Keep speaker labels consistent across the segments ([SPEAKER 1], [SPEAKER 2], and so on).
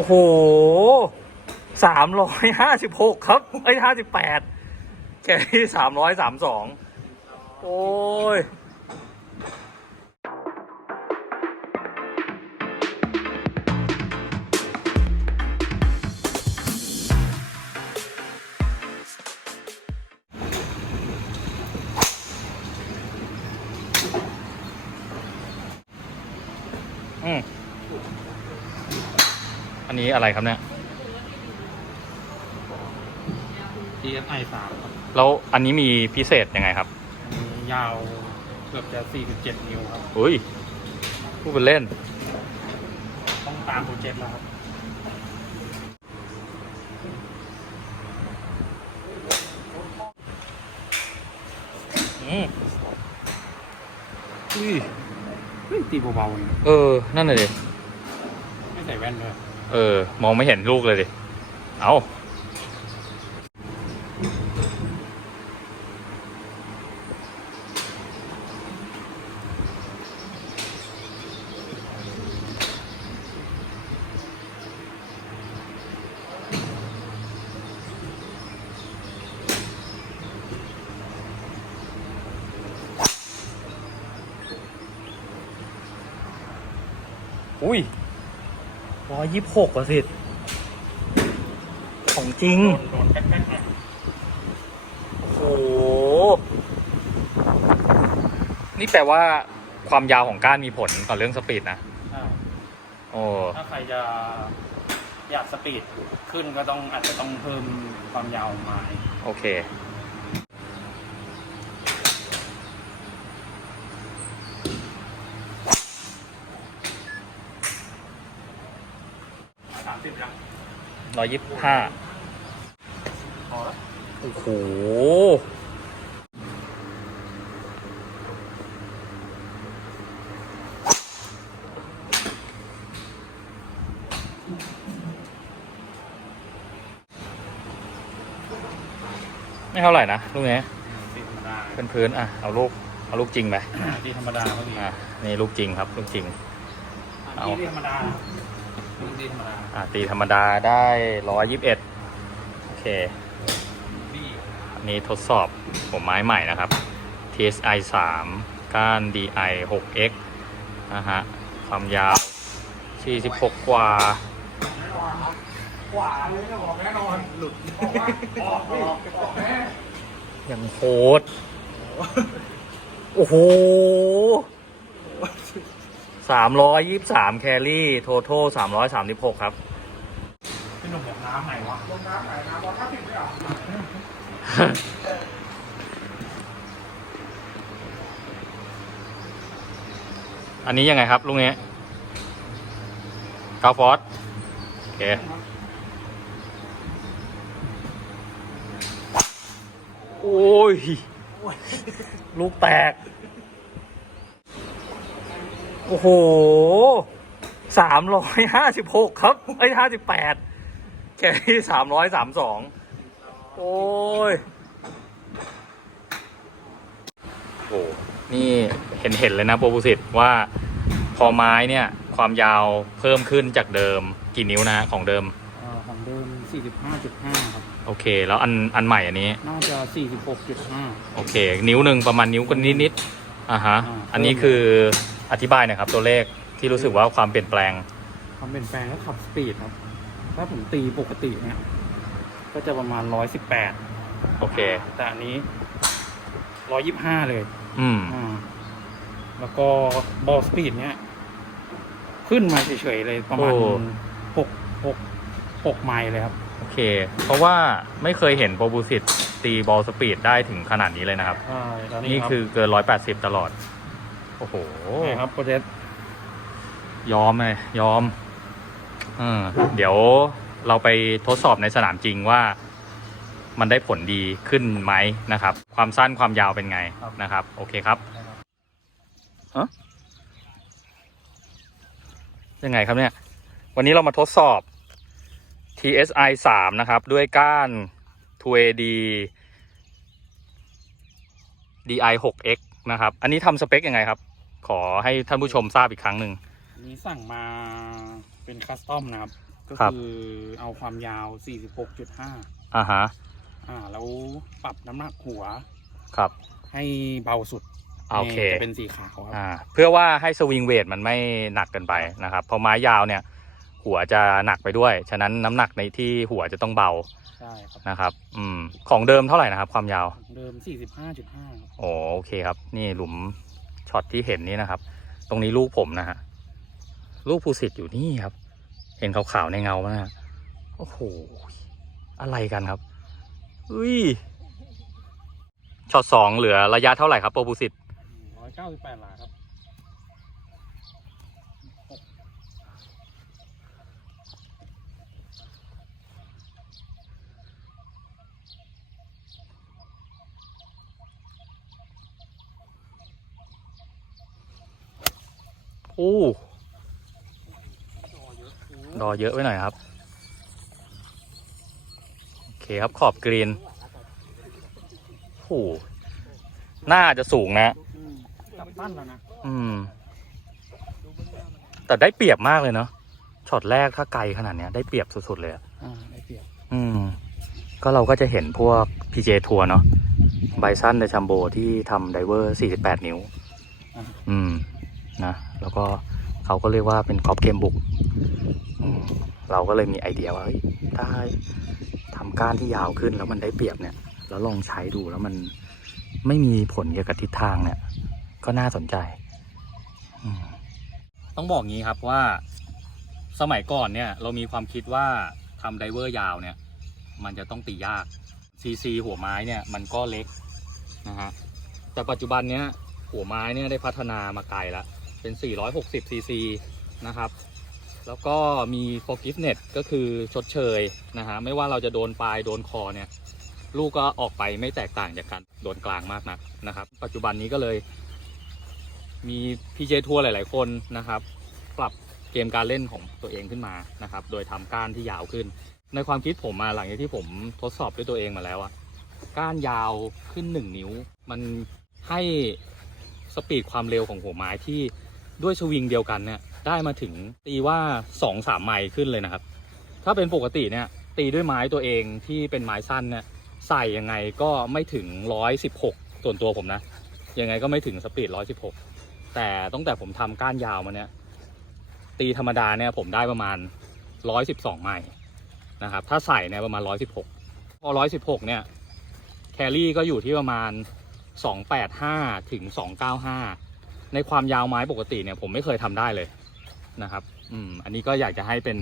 [SPEAKER 1] อ้โหสามร้อยห้าสิบหกครับไอ้ห้าสิบแปดแค่ที่สามร้อยสามสองโอ้ยอืม อันนี้อะไรครับเนี่ย
[SPEAKER 2] TSI 3ครับ
[SPEAKER 1] แล้วอันนี้มีพิเศษยังไงครับ
[SPEAKER 2] อันนี้ยาวเกือบจะ 47 นิ้วครับ
[SPEAKER 1] อุ้ยพูดเป็นเล่น
[SPEAKER 2] ต้องตามโปรเจกต์แล้วครับ
[SPEAKER 1] อืมอุ้ย
[SPEAKER 2] เฮ้ยตีเบาๆเอง
[SPEAKER 1] เออ นั่นเลยดิ
[SPEAKER 2] ไม่ใส่แว่นด้วย
[SPEAKER 1] เออ มองไม่เห็นลูกเลยดิ เอาอุ้ย ร้อยยี่สิบหกว่ะสิของจริง
[SPEAKER 2] โดนแป๊กๆหน่อย
[SPEAKER 1] โอ้โห นี่แปลว่าความยาวของก้านมีผลต่อเรื่องสปีดนะ
[SPEAKER 2] ใช่
[SPEAKER 1] โอ้
[SPEAKER 2] ถ้าใครจะอยากสปีดขึ้นก็ต้องอาจจะต้องเพิ่มความยาวของไม้
[SPEAKER 1] โอเค
[SPEAKER 2] สามสิบแล้ว
[SPEAKER 1] ร้อยยี่สิบห้า
[SPEAKER 2] พอแล้ว
[SPEAKER 1] โอ้โหไม่เท่าไหร่นะลูกนี้
[SPEAKER 2] ตีธรรมดา
[SPEAKER 1] เป็นพื้นอะเอาลูกเอาลูกจริงไป
[SPEAKER 2] ตีธรรมดาก็ดี
[SPEAKER 1] อะนี่ลูกจริงครับ ลูกจริง เอา
[SPEAKER 2] ตีธรรมดาดู ตีธรรมดา
[SPEAKER 1] อะตีธรรมดาได้ร้อยยี่สิบเอ็ดโอเค
[SPEAKER 2] บี้
[SPEAKER 1] อันนี้ทดสอบผมไม้ใหม่นะครับ TSI 3 ก้าน DI 6X นะฮะ ความยาว 46 กว่า
[SPEAKER 2] ขวาเลยนะบอกแน่นอน หลุดออกออกออกแน่
[SPEAKER 1] อย่างโหดโอ้โห 323แครี่โทโท336ครับ
[SPEAKER 2] พี่หนุ่มบอกน้ำไหนวะลงน้ำไหนน้ำวะถ้าผิดไม่ออก
[SPEAKER 1] อันนี้ยังไงครับลุงนี้กาฟอสโอเคโอ้ย ลูกแตก โอ้โหสามร้อยห้าสิบหกครับไอ้ห้าสิบแปดแค่ที่สามร้อยสามสองโอ้ยโอ้โหนี่เห็นเห็นเลยนะโปรบุสิตว่าพอไม้เนี่ย ความยาวเพิ่มขึ้นจากเดิมกี่นิ้วนะฮะของเดิม
[SPEAKER 2] เอ่อของเดิม 45.5 ครับ
[SPEAKER 1] โอเค แล้วอันอันใหม่อันนี้
[SPEAKER 2] น่าจะ 46.5
[SPEAKER 1] โอเค นิ้วหนึ่งประมาณนิ้วกันนิดนิดๆอ่าฮะ
[SPEAKER 2] อ่า
[SPEAKER 1] อันนี้คือ อธิบายหนะครับ ตัวเลขที่รู้สึกว่าความเปลี่ยนแปลง
[SPEAKER 2] ความเปลี่ยนแปลงก็ขับสปีดครับ ถ้าผมตีปกติเนี่ย ก็จะประมาณ118
[SPEAKER 1] โอเค
[SPEAKER 2] แต่อันนี้125เลย
[SPEAKER 1] อืม
[SPEAKER 2] อ่า แล้วก็บอลสปีดเนี่ย ขึ้นมาเฉยๆเลยประมาณ
[SPEAKER 1] โอ้
[SPEAKER 2] 6 6 6ไมล์เลยครับ
[SPEAKER 1] โอเค เพราะว่าไม่เคยเห็นโปรบุสิตตีบอลสปีดได้ถึงขนาดนี้เลยนะครับ
[SPEAKER 2] ใช่ตอนนี้
[SPEAKER 1] นี่
[SPEAKER 2] รับ
[SPEAKER 1] คือเกินร้อยแปดสิบตลอด โอ้โห
[SPEAKER 2] นี่ครับโปรเจกต์
[SPEAKER 1] ยอมเลยยอมเออเดี๋ยวเราไปทดสอบในสนามจริงว่ามันได้ผลดีขึ้นไหมนะครับ ความสั้นความยาวเป็นไงนะครับ โอเคครับฮะยังไงครับเนี่ย วันนี้เรามาทดสอบ TSI 3 นะครับ ด้วยก้าน 2AD DI 6X นะครับ อันนี้ทำสเปคยังไงครับ ขอให้ท่านผู้ชมทราบอีกครั้งหนึ่ง
[SPEAKER 2] อันนี้สั่งมาเป็นคัสตอมนะครับ ก็
[SPEAKER 1] ครับ
[SPEAKER 2] คือเอาความยาว 46.5
[SPEAKER 1] อ่าฮะ
[SPEAKER 2] อ่า แล้วปรับน้ำหนักหัว
[SPEAKER 1] ครับ
[SPEAKER 2] ให้เบาสุด
[SPEAKER 1] โอเค
[SPEAKER 2] จะเป็นสีขาวครับ
[SPEAKER 1] อ่าเพื่อว่าให้สวิงเวทมันไม่หนักเกินไปนะครับเพราะไม้ยาวเนี่ย หัวจะหนักไปด้วย ฉะนั้นน้ำหนักในที่หัวจะต้องเบา
[SPEAKER 2] ใช่ครับ
[SPEAKER 1] นะครับ อืมของเดิมเท่าไหร่นะครับ ความยาว
[SPEAKER 2] เดิม 45.5ครับ
[SPEAKER 1] โอ้โอเคครับ นี่หลุม ช็อตที่เห็นนี้นะครับ ตรงนี้ลูกผมนะฮะลูกภูสิทธิ์อยู่นี่ครับ เห็นขาวๆในเงาไหมฮะโอ้โหอะไรกันครับอุ้ยช็อตสองเหลือระยะเท่าไหร่ครับโปรภูสิทธิ์
[SPEAKER 2] ร้อยเก้าสิบแปดหลาครับ
[SPEAKER 1] โอ้
[SPEAKER 2] ดอเยอะ
[SPEAKER 1] ดอเยอะไว้หน่อยครับ โอเคครับขอบกรีนโอ้น่าจะสูงนะ
[SPEAKER 2] อืมจับปั้นแล้วนะ
[SPEAKER 1] อืม แต่ได้เปรียบมากเลยเนาะ ช็อตแรกถ้าไกลขนาดเนี้ยได้เปรียบสุดๆเลยอะ
[SPEAKER 2] อ่าได้เปรียบ
[SPEAKER 1] อืม ก็เราก็จะเห็นพวก PJ ทัวร์เนาะ ไบซันเดชัมโบที่ทำไดเวอร์ 48 นิ้ว
[SPEAKER 2] อ่า
[SPEAKER 1] อืม นะแล้วก็เขาก็เรียกว่าเป็นกอล์ฟเกมบุก เราก็เลยมีไอเดียว่าเฮ้ยถ้าทำก้านที่ยาวขึ้นแล้วมันได้เปรียบเนี่ย แล้วลองใช้ดูแล้วมันไม่มีผลเกี่ยวกับทิศทางเนี่ย ก็น่าสนใจ ต้องบอกงี้ครับว่าสมัยก่อนเนี่ยเรามีความคิดว่าทำไดเวอร์ยาวเนี่ย มันจะต้องตียากซีซีหัวไม้เนี่ยมันก็เล็กนะฮะแต่ปัจจุบันเนี้ยหัวไม้เนี่ยได้พัฒนามาไกลแล้ว เป็น 460 ซีซีนะครับ แล้วก็มี forgiveness ก็คือชดเชยนะฮะไม่ว่าเราจะโดนปลายโดนคอเนี่ยลูกก็ออกไปไม่แตกต่างจากการโดนกลางมากนักนะครับ ปัจจุบันนี้ก็เลย มี PJ ทัวร์หลาย ๆ คนนะครับ ปรับเกมการเล่นของตัวเองขึ้นมานะครับ โดยทำก้านที่ยาวขึ้น ในความคิดผมมาหลังจากที่ผมทดสอบด้วยตัวเองมาแล้วอะก้านยาวขึ้น 1 นิ้ว มันให้สปีดความเร็วของหัวไม้ที่ ด้วยสวิงเดียวกันเนี่ยได้มาถึงตีว่า2-3ไมล์ขึ้นเลยนะครับ ถ้าเป็นปกติเนี่ยตีด้วยไม้ตัวเองที่เป็นไม้สั้นเนี่ยใส่ยังไงก็ไม่ถึง 116 ส่วนตัวผมนะ ยังไงก็ไม่ถึงสปีด 116 แต่ตั้งแต่ผมทำก้านยาวมาเนี่ยตีธรรมดาเนี่ยผมได้ประมาณ 112 ไมล์นะครับ ถ้าใส่เนี่ยประมาณ 116 พอ 116 เนี่ยแคลรี่ก็อยู่ที่ประมาณ 285 ถึง 295 ในความยาวไม้ปกติเนี่ยผมไม่เคยทำได้เลยนะครับ อืม อันนี้ก็อยากจะให้เป็น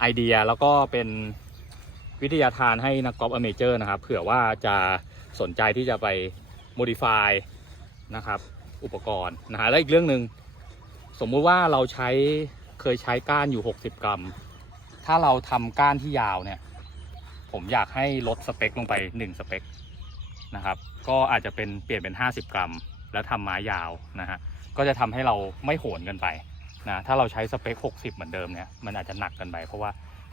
[SPEAKER 1] ไอเดียแล้วก็เป็นวิทยาทานให้นักกอล์ฟอเมเจอร์นะครับ เผื่อว่าจะสนใจที่จะไป modify นะครับ อุปกรณ์นะฮะและอีกเรื่องหนึ่งสมมุติว่าเราใช้เคยใช้ก้านอยู่ 60 กรัม ถ้าเราทำก้านที่ยาวเนี่ย ผมอยากให้ลดสเปคลงไป 1 สเปคนะครับ ก็อาจจะเป็นเปลี่ยนเป็น 50 กรัม แล้วทำไม้ยาวนะฮะ ก็จะทำให้เราไม่โหนกันไปนะถ้าเราใช้สเปค 60 เหมือนเดิมเนี่ยมันอาจจะหนักเกันไป เพราะว่า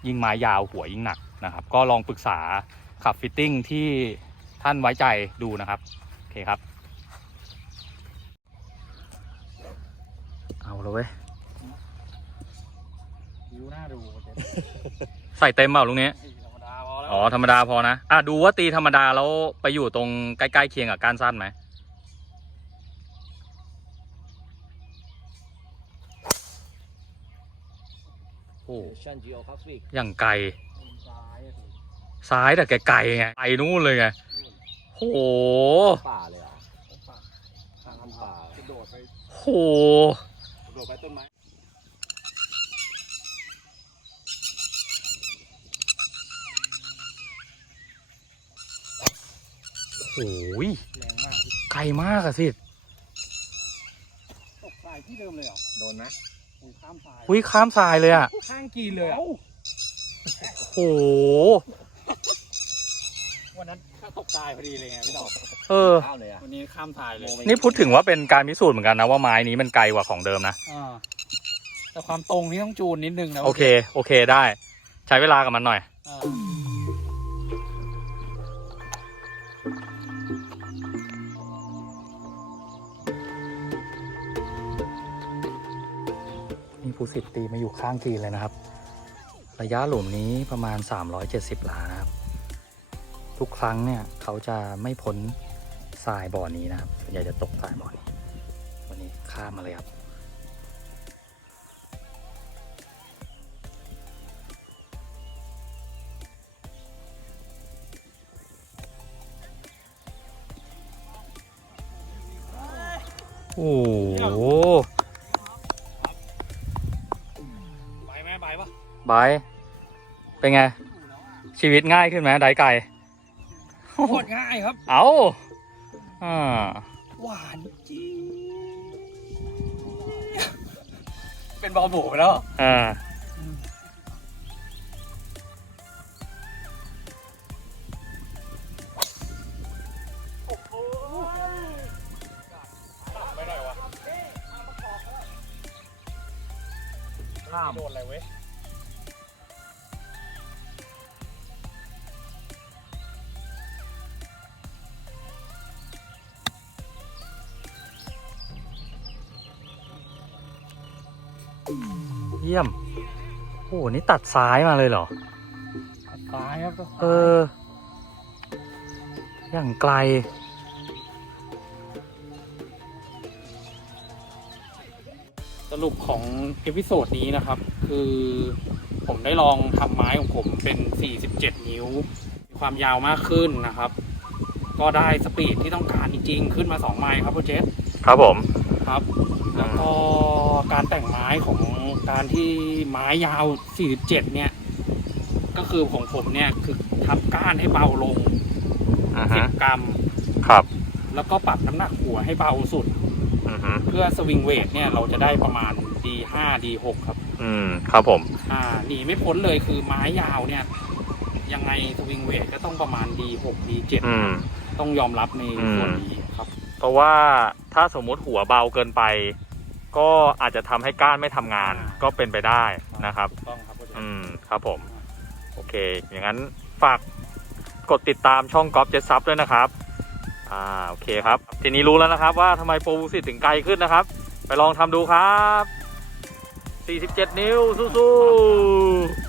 [SPEAKER 1] ยิ่งไม้ยาวหัวยิ่งหนักนะครับ ก็ลองปรึกษาขับฟิตติ้งที่ท่านไว้ใจดูนะครับโอเคครับ เอาเลยเว้ย
[SPEAKER 2] ยิ้วหน้าดูโอเค
[SPEAKER 1] ใส่เต็มเปล่าลุงนี้
[SPEAKER 2] ธรรมดาพอแล้ว
[SPEAKER 1] อ๋อธรรมดาพอนะอะดูว่าตีธรรมดาแล้วไปอยู่ตรงใกล้ๆเคียงกับก้านสั้นไหม อย่างไกล
[SPEAKER 2] ซ้ายอะสิ
[SPEAKER 1] ซ้ายแต่ไกลๆไงไปนู่นเลยไงโห
[SPEAKER 3] ป่าเลยเหรอ
[SPEAKER 2] ป่าทาง
[SPEAKER 3] ป่า
[SPEAKER 2] โดดไป
[SPEAKER 1] โห
[SPEAKER 2] โดดไปต้นไม้
[SPEAKER 1] โอ้ย
[SPEAKER 2] แรงมากพี่
[SPEAKER 1] ไกลมากอะสิ
[SPEAKER 2] ตกทรายที่เดิมเลยเหรอ
[SPEAKER 3] โดนไหม
[SPEAKER 2] ข้ามทราย
[SPEAKER 1] อุ้ยข้ามทรายเลยอะ
[SPEAKER 2] ข้างกีนเลยอะ
[SPEAKER 1] โห
[SPEAKER 2] วันนั้นถ้าตกทรายพอดีเลยไงพี่ดอก
[SPEAKER 1] เออ
[SPEAKER 3] ข้าวเลยอะ
[SPEAKER 2] วันนี้ข้ามทรายเลย
[SPEAKER 1] นี่พูดถึงว่าเป็นการพิสูจน์เหมือนกันนะว่าไม้นี้มันไกลกว่าของเดิมนะ
[SPEAKER 2] อ่าแต่ความตรงนี่ต้องจูนนิดนึงนะ
[SPEAKER 1] โอเค โอเคได้ ใช้เวลากับมันหน่อย
[SPEAKER 2] อ่า
[SPEAKER 1] นี่ผู้สิทธิ์ตีมาอยู่ข้างกรีนเลยนะครับ ระยะหลุมนี้ประมาณ 370ลานะครับ ทุกครั้งเนี่ยเขาจะไม่พ้นทรายบ่อนี้นะครับส่วนใหญ่จะตกทรายบ่อนี้ วันนี้ข้ามมาเลยครับโอ้โห
[SPEAKER 2] บา
[SPEAKER 1] ย เป็นไง ชีวิตง่ายขึ้นไหมไดไก่
[SPEAKER 2] โคตรง่ายครับ
[SPEAKER 1] เอาอ่า
[SPEAKER 2] หวานจริง เป็นบอลโบไปแล้ว
[SPEAKER 1] อ่า เยี่ยม โอ้โหนี่ตัดซ้ายมาเลยเหรอ
[SPEAKER 2] ตายครับ
[SPEAKER 1] เออ อย่างไกล
[SPEAKER 2] สรุปของเอพิโซดนี้นะครับ คือผมได้ลองทำไม้ของผมเป็น 47 นิ้ว มีความยาวมากขึ้นนะครับ ก็ได้สปีดที่ต้องการจริงๆ ขึ้นมา 2 ไมล์ครับโปรเจกต์
[SPEAKER 1] ครับผม
[SPEAKER 2] ครับ แล้วก็การแต่งไม้ของการที่ไม้ยาว 47 เนี่ย ก็คือของผมเนี่ยคือทำก้านให้เบาลง
[SPEAKER 1] อือฮึ
[SPEAKER 2] 10กรัม
[SPEAKER 1] ครับ
[SPEAKER 2] แล้วก็ปรับน้ำหนักหัวให้เบาสุด
[SPEAKER 1] อือฮึ
[SPEAKER 2] เพื่อสวิงเวทเนี่ยเราจะได้ประมาณ D5 D6 ครับ
[SPEAKER 1] อืมครับผม
[SPEAKER 2] อ่าหนีไม่พ้นเลยคือไม้ยาวเนี่ย ยังไงสวิงเวทก็ต้องประมาณ D6 D7
[SPEAKER 1] อืม
[SPEAKER 2] ต้องยอมรับใน
[SPEAKER 1] อืม
[SPEAKER 2] ส่วนนี้ครับ
[SPEAKER 1] เพราะว่าถ้าสมมุติหัวเบาเกินไป ก็อาจจะทำให้ก้านไม่ทำงานก็เป็นไปได้นะครับ
[SPEAKER 2] ถูกต้องครับ
[SPEAKER 1] อืมครับผม โอเค อย่างนั้นฝากกดติดตามช่องกอล์ฟเจ็ตซับด้วยนะครับ อ่าโอเคครับ ทีนี้รู้แล้วนะครับ ว่าทำไมโปรสิตถึงไกลขึ้นนะครับ ไปลองทำดูครับ 47 นิ้วสู้ๆ